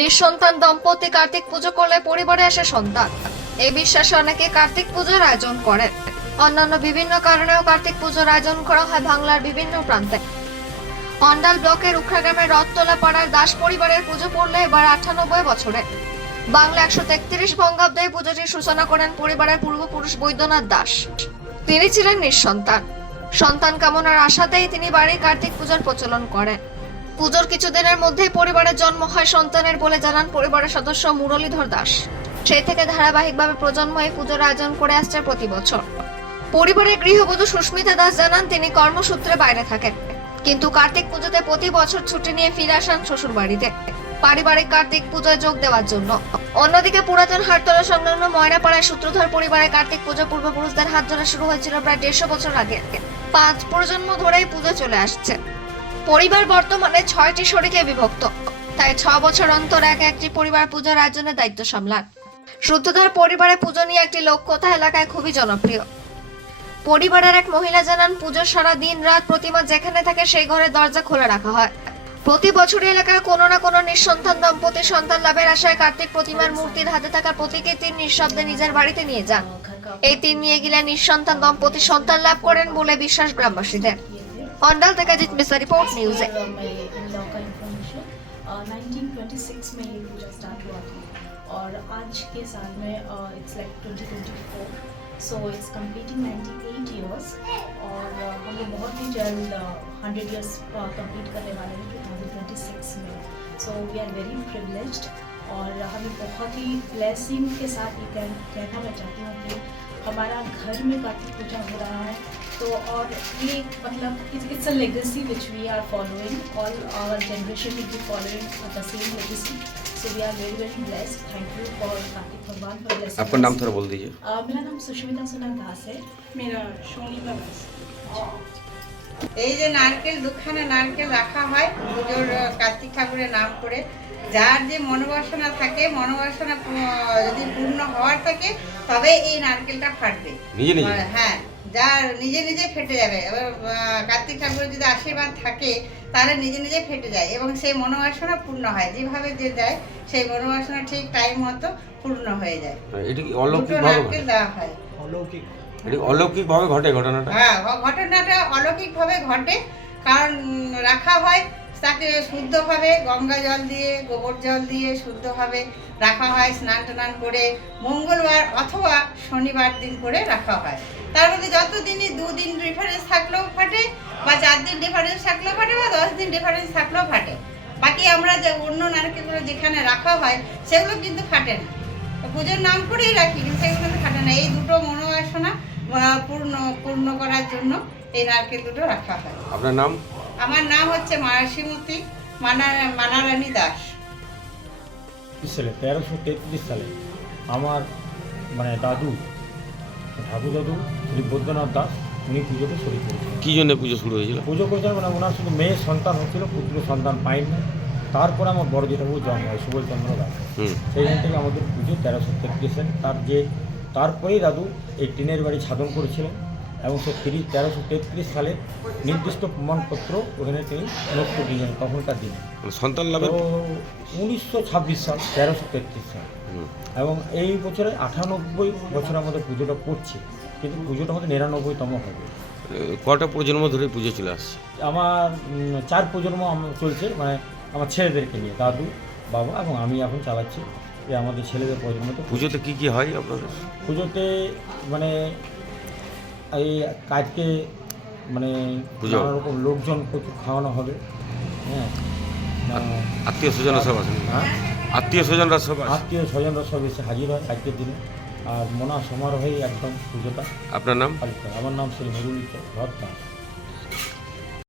নিঃসন্তান দম্পতি কার্তিক পুজো করলে পরিবারে আসে সন্তান। এই বিশ্বাসে অনেকে কার্তিক পুজোর আয়োজন করেন। অন্যান্য বিভিন্ন কারণেও কার্তিক পুজোর আয়োজন করা হয় বাংলার বিভিন্ন প্রান্তে। অন্ডাল ব্লকের উখড়াগ্রামের রথতলা পাড়ার দাস পরিবারের পুজো পড়লে এবার আটানব্বই বছরে বাংলা একশো তেত্রিশ বঙ্গাব্দে পুজোটির সূচনা করেন পরিবারের পূর্বপুরুষ বৈদ্যনাথ দাস। তিনি ছিলেন নিঃসন্তান। সন্তান কামনার আশাতেই তিনি বাড়ির কার্তিক পূজার প্রচলন করেন। পুজোর কিছুদিনের মধ্যেই পরিবারের জন্ম হয় সন্তানের বলে জানান পরিবারের সদস্য মুরলীধর দাস। সেই থেকে ধারাবাহিকভাবে প্রজন্ম এই পুজোর আয়োজন করে আসছে প্রতি বছর। পরিবারের গৃহবধূ সুস্মিতা দাস জানান, তিনি কর্মসূত্রে বাইরে থাকেন। কিন্তু কার্তিক পুজোতে প্রতি বছর ছুটি নিয়ে ফিরে আসান শ্বশুর বাড়িতে পারিবারিক কার্তিক পুজোয় যোগ দেওয়ার জন্য। অন্যদিকে পুরাতন হাটতলা সংলগ্ন ময়নাপাড়ায় সূত্রধর পরিবারের কার্তিক পুজো পূর্বপুরুষদের হাত ধরে শুরু হয়েছিল প্রায় দেড়শো বছর আগে। পাঁচ প্রজন্ম ধরেই পুজো চলে আসছে। পরিবার বর্তমানে ছয়টি শরিকে বিভক্ত। তাই ছ বছর অন্তর এক একটি পরিবার পূজার আয়োজনের দায়িত্ব সামলান। শুদ্ধধর পরিবারে পুজো নিয়ে একটি লোককথা এলাকায় খুবই জনপ্রিয়। পরিবারের এক মহিলা জানান, পুজোর সারা দিন রাত প্রতিমা যেখানে থাকে সেই ঘরের দরজা খোলা রাখা হয়। প্রতি বছরই এলাকায় কোনো না কোনো নিঃসন্তান দম্পতি সন্তান লাভের আশায় কার্তিক প্রতিমার মূর্তির হাতে থাকা প্রতীকে তিন নিঃশব্দে নিজের বাড়িতে নিয়ে যান। এই তিন নিয়ে গেলে নিঃসন্তান দম্পতি সন্তান লাভ করেন বলে বিশ্বাস গ্রামবাসীদের। ऑनडल तक अजीत मिश्रा रिपोर्ट न्यूज़ है। ये पूजा स्टार्ट हुआ था और आज के साल में it's like 2024 so it's ninety eight years और हम लोग बहुत ही जल्द हंड्रेड ईयर्स कंप्लीट करने वाले हैं 2026 में। So we are very privilege और हमें बहुत ही ब्लेसिंग के साथ ये कहना मैं चाहती हूँ कि हमारा घर में काफ़ी पूजा हो रहा है। तो और ये मतलब it's a legacy which we are following all our generation will be following the same legacy so we are very very blessed thank you for Kartik भगवान फॉर ब्लेसिंग आपका नाम थोड़ा बोल दीजिए मेरा नाम सुष्मिता सुना दास है মেরা সোনিকা দাস এই যে নারকেল দুখানা নারকেল রাখা হয় পুজোর আহ, কার্তিক ঠাকুরের নাম করে যার যে মনোবাসনা থাকে মনোবাসনা পূ- যদি পূর্ণ হওয়ার থাকে তবে এই নারকেলটা ফাটবে নিজে নিজে আহ, হ্যাঁ যার নিজে নিজে ফেটে যাবে। এবার কার্তিক ঠাকুরের যদি আশীর্বাদ থাকে তাহলে নিজে নিজে ফেটে যায় এবং সেই মনোবাসনা পূর্ণ হয়। যেভাবে যে দেয় সেই মনোবাসনা ঠিক টাইম মতো পূর্ণ হয়ে যায়। এটা কি অলৌকিক ভাবে দেওয়া হয়। এটা অলৌকিক ভাবে ঘটে ঘটনাটা? হ্যাঁ ঘটনাটা অলৌকিকভাবে ঘটে। কারণ রাখা হয় তাকে শুদ্ধভাবে গঙ্গা জল দিয়ে, গোবর জল দিয়ে শুদ্ধভাবে রাখা হয়, স্নান টান করে মঙ্গলবার অথবা শনিবার দিন করে রাখা হয়। তার মধ্যে যত দিনই দুদিন ডিফারেন্স থাকলেও ফাটে বা চার দিন ডিফারেন্স থাকলেও ফাটে বা দশ দিন ডিফারেন্স থাকলেও ফাটে। বাকি আমরা যে অন্য নারকেলগুলো যেখানে রাখা হয়, সেগুলো কিন্তু ফাটে না। পুজোর নাম করেই রাখি, কিন্তু সেগুলো কিন্তু ফাটে না। এই দুটো মনোবাসনা পূর্ণ পূর্ণ করার জন্য এই নারকেল দুটো রাখা হয়। আপনার নাম? আমার নাম হচ্ছে মারাসিমতি মানা মানারানী দাস। সালে তেরোশো তেত্রিশ সালে আমার মানে দাদু ঠাকুর দাদু শ্রী বৈদ্যনাথ দাস উনি পুজোতে শুরু করেছিলেন কী জন্য পুজো শুরু হয়েছিল? পুজো করেছিলেন মানে ওনার শুধু মেয়ে সন্তান হচ্ছিল পুত্র সন্তান পাইনি তারপর আমার বড় যেটা জন্ম হয় সুবলচন্দ্র দাস। হুম। সেইখান থেকে আমাদের পুজো তেরোশো তেত্রিশে তার যে তারপরেই দাদু এই টিনের বাড়ি সাধন করেছিলেন। এবং সে তিরিশ তেরোশো তেত্রিশ সালে নির্দিষ্ট প্রমাণপত্র ওখানে তিনি নোট দিলেন তখনকার দিনে। মানে সন্তান লাভ উনিশশো ছাব্বিশ সাল তেরোশো তেত্রিশ সাল। এবং এই বছরে আটানব্বই বছর আমাদের পুজোটা করছে কিন্তু পুজোটা আমাদের নিরানব্বইতম হবে। কটা প্রজন্ম ধরে পুজো চলে আসছে? আমার চার প্রজন্ম চলছে মানে আমার ছেলেদেরকে নিয়ে দাদু বাবা এবং আমি এখন চালাচ্ছি। যে আমাদের ছেলেদের প্রজন্ম তো পুজোতে কি কি হয় আপনাদের? পুজোতে মানে এই কাজকে মানে। নানা রকম লোকজন খাওয়ানো হবে। হ্যাঁ। আত্মীয় স্বজনরা সব আসেন। হ্যাঁ। আত্মীয় স্বজনরা সব আত্মীয় স্বজনরা সব এসে হাজির হয় আজকের দিনে। আর মনা সমারোহে একদম পুজোটা। আপনার নাম? আমার নাম শ্রী মুরুলী ভট্টা